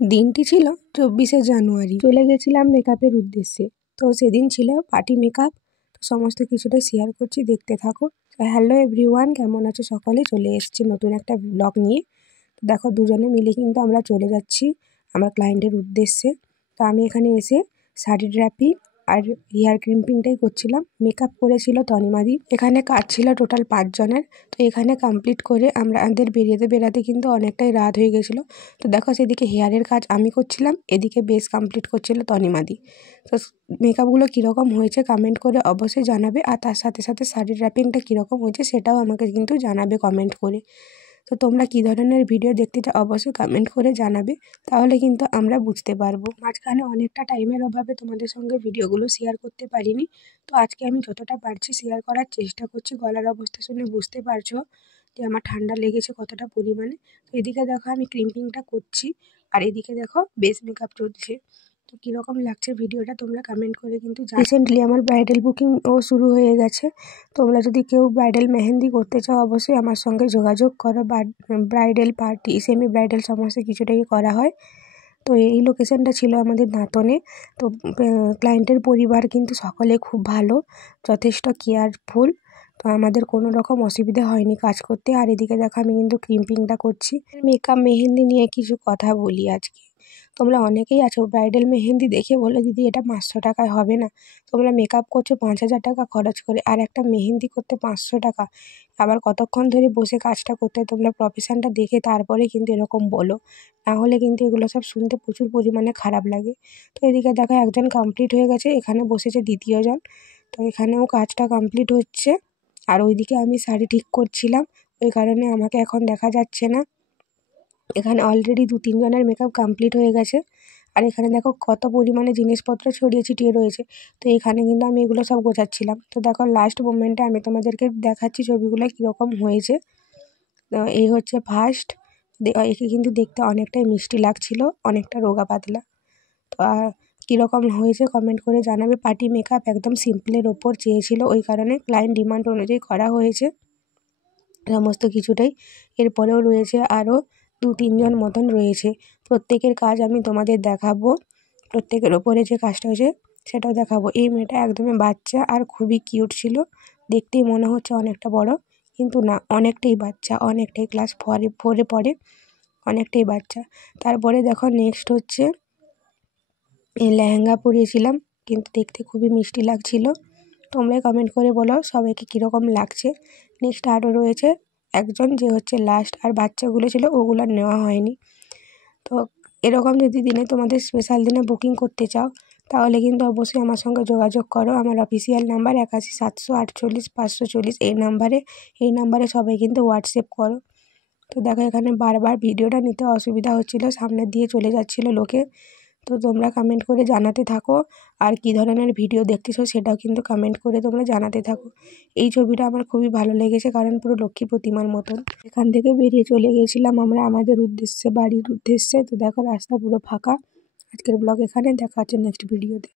দিনটি ছিল 24শে জানুয়ারি। চলে গেছিলাম মেকআপের উদ্দেশ্যে। তো সেদিন ছিল পার্টি মেকআপ। তো সমস্ত কিছুটাই শেয়ার করছি, দেখতে থাকো। হ্যালো এভরিওয়ান, কেমন আছো সকলে? চলে এসেছি নতুন একটা ব্লগ নিয়ে। তো দেখো, দুজনে মিলে কিন্তু আমরা চলে যাচ্ছি আমার ক্লায়েন্টের উদ্দেশ্যে। তো আমি এখানে এসে শাড়ি ড্র্যাপিং আর হেয়ার ক্রিম্পিংটাই করছিলাম। মেকআপ করেছিল তনিমাদি। এখানে কাজ ছিল টোটাল 5 জনের। তো এখানে কমপ্লিট করে আমাদের বেরাতে কিন্তু অনেকটাই রাত হয়ে গেছিলো। তো দেখো, সেদিকে হেয়ারের কাজ আমি করছিলাম, এদিকে বেস কমপ্লিট করছিল তনিমাদি। তো মেকআপগুলো কীরকম হয়েছে কমেন্ট করে অবশ্যই জানাবে, আর তার সাথে সাথে শাড়ি ড্র্যাপিংটা কীরকম হয়েছে সেটাও আমাকে কিন্তু জানাবে কমেন্ট করে। তো তোমরা কী ধরনের ভিডিও দেখতে চাও অবশ্যই কমেন্ট করে জানাবে, তাহলে কিন্তু আমরা বুঝতে পারবো। মাঝখানে অনেকটা টাইমের অভাবে তোমাদের সঙ্গে ভিডিওগুলো শেয়ার করতে পারিনি। তো আজকে আমি যতটা পারছি শেয়ার করার চেষ্টা করছি। গলার অবস্থা শুনে বুঝতে পারছো যে আমার ঠান্ডা লেগেছে কতটা পরিমাণে। তো এদিকে দেখো আমি ক্রিম্পিংটা করছি, আর এদিকে দেখো বেস মেকআপ চলছে। তো কীরকম লাগছে ভিডিওটা তোমরা কমেন্ট করে কিন্তু রিসেন্টলি আমার ব্রাইডাল বুকিংও শুরু হয়ে গেছে। তোমরা যদি কেউ ব্রাইডাল মেহেন্দি করতে চাও অবশ্যই আমার সঙ্গে যোগাযোগ করো। ব্রাইডাল পার্টি, সেমি ব্রাইডাল সমস্ত কিছুটাই করা হয়। তো এই লোকেশনটা ছিল আমাদের দাঁতনে। তো ক্লায়েন্টের পরিবার কিন্তু সকলে খুব ভালো, যথেষ্ট কেয়ারফুল। তো আমাদের কোনো রকম অসুবিধা হয়নি কাজ করতে। আর এদিকে দেখো আমি কিন্তু ক্রিম্পিংটা করছি। মেকআপ মেহেন্দি নিয়ে কিছু কথা বলি আজকে। তোমরা অনেকেই আছো ব্রাইডাল মেহেন্দি দেখে বলে, দিদি এটা 500 টাকায় হবে না। তোমরা মেকআপ করছো 5000 টাকা খরচ করে, আর একটা মেহেন্দি করতে 500 টাকা। আবার কতক্ষণ ধরে বসে কাজটা করতে হয়, তোমরা প্রফেশনটা দেখে তারপরে কিন্তু এরকম বলো, না হলে কিন্তু এগুলো সব শুনতে প্রচুর পরিমাণে খারাপ লাগে। তো এদিকে দেখো একজন কমপ্লিট হয়ে গেছে, এখানে বসেছে দ্বিতীয়জন। তো এখানেও কাজটা কমপ্লিট হচ্ছে, আর ওইদিকে আমি শাড়ি ঠিক করছিলাম, ওই কারণে আমাকে এখন দেখা যাচ্ছে না। এখানে অলরেডি 2-3 জনের মেকআপ কমপ্লিট হয়ে গেছে। আর এখানে দেখো কত পরিমাণে জিনিসপত্র ছড়িয়ে ছিটিয়ে রয়েছে। তো এখানে কিন্তু আমি এগুলো সব গোছাচ্ছিলাম। তো দেখো লাস্ট মোমেন্টে আমি তোমাদেরকে দেখাচ্ছি ছবিগুলো কীরকম হয়েছে। তো এই হচ্ছে ফার্স্ট। একে কিন্তু দেখতে অনেকটাই মিষ্টি লাগছিল, অনেকটা রোগা পাতলা। তো কীরকম হয়েছে কমেন্ট করে জানাবে। পার্টি মেকআপ একদম সিম্পলের ওপর চেয়েছিল, ওই কারণে ক্লায়েন্ট ডিমান্ড অনুযায়ী করা হয়েছে সমস্ত কিছুটাই। এরপরেও রয়েছে আরও 2-3 জন মতন রয়েছে। প্রত্যেকের কাজ আমি তোমাদের দেখাবো, প্রত্যেকের ওপরে যে কাজটা হয়েছে সেটাও দেখাবো। এই মেয়েটা একদমই বাচ্চা আর খুবই কিউট ছিল, দেখতেই মনে হচ্ছে অনেকটা বড়, কিন্তু না, অনেকটাই বাচ্চা, অনেকটাই ক্লাস 4-এ পড়ে, অনেকটাই বাচ্চা। তারপরে দেখো নেক্সট হচ্ছে এই লেহেঙ্গা পরিয়েছিলাম, কিন্তু দেখতে খুবই মিষ্টি লাগছিল। তোমরাই কমেন্ট করে বলো সবাইকে কীরকম লাগছে। নেক্সট আরও রয়েছে একজন, যে হচ্ছে লাস্ট, আর বাচ্চাগুলো ছিল ওগুলো নেওয়া হয়নি। তো এরকম যদি দিনে তোমাদের স্পেশাল দিনে বুকিং করতে চাও তাহলে কিন্তু অবশ্যই আমার সঙ্গে যোগাযোগ করো। আমার অফিসিয়াল নাম্বার 81 748 540, এই নাম্বারে সবাই কিন্তু হোয়াটসঅ্যাপ করো। তো দেখো এখানে বারবার ভিডিওটা নিতে অসুবিধা হচ্ছিলো, সামনে দিয়ে চলে যাচ্ছিলো লোকে। তো তোমরা কমেন্ট করে জানাতে থাকো, আর কী ধরনের ভিডিও দেখতেছো সেটাও কিন্তু কমেন্ট করে তোমরা জানাতে থাকো। এই ছবিটা আমার খুবই ভালো লেগেছে, কারণ পুরো লক্ষ্মী প্রতিমার মতন। এখান থেকে বেরিয়ে চলে গেছিলাম আমরা আমাদের উদ্দেশ্যে, বাড়ির উদ্দেশ্যে। তো দেখো রাস্তা পুরো ফাঁকা। আজকের ব্লগ এখানে, দেখা হচ্ছে নেক্সট ভিডিওতে।